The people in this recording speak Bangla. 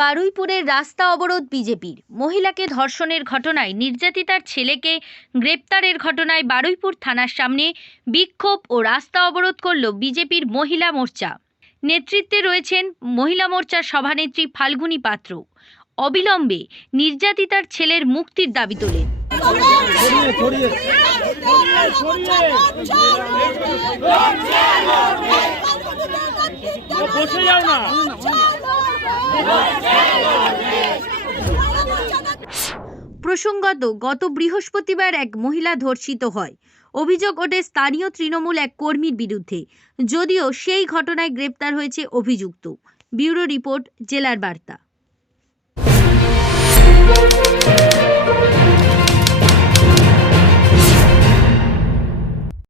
বারুইপুরের রাস্তা অবরোধ বিজেপির। মহিলাকে ধর্ষণের ঘটনায় নির্যাতিতার ছেলেকে গ্রেপ্তারের ঘটনায় বারুইপুর থানার সামনে বিক্ষোভ ও রাস্তা অবরোধ করল বিজেপির মহিলা মোর্চা। নেতৃত্বে রয়েছেন মহিলা মোর্চার সভানেত্রী ফাল্গুনী পাত্র। অবিলম্বে নির্যাতিতার ছেলের মুক্তির দাবি তোলেন। বসে যাও না। প্রসঙ্গত, গত বৃহস্পতিবার এক মহিলা ধর্ষিত হয়। অভিযোগ ওঠে স্থানীয় তৃণমূল এক কর্মীর বিরুদ্ধে। যদিও সেই ঘটনায় গ্রেপ্তার হয়েছে অভিযুক্ত। ব্যুরো রিপোর্ট, জেলার বার্তা।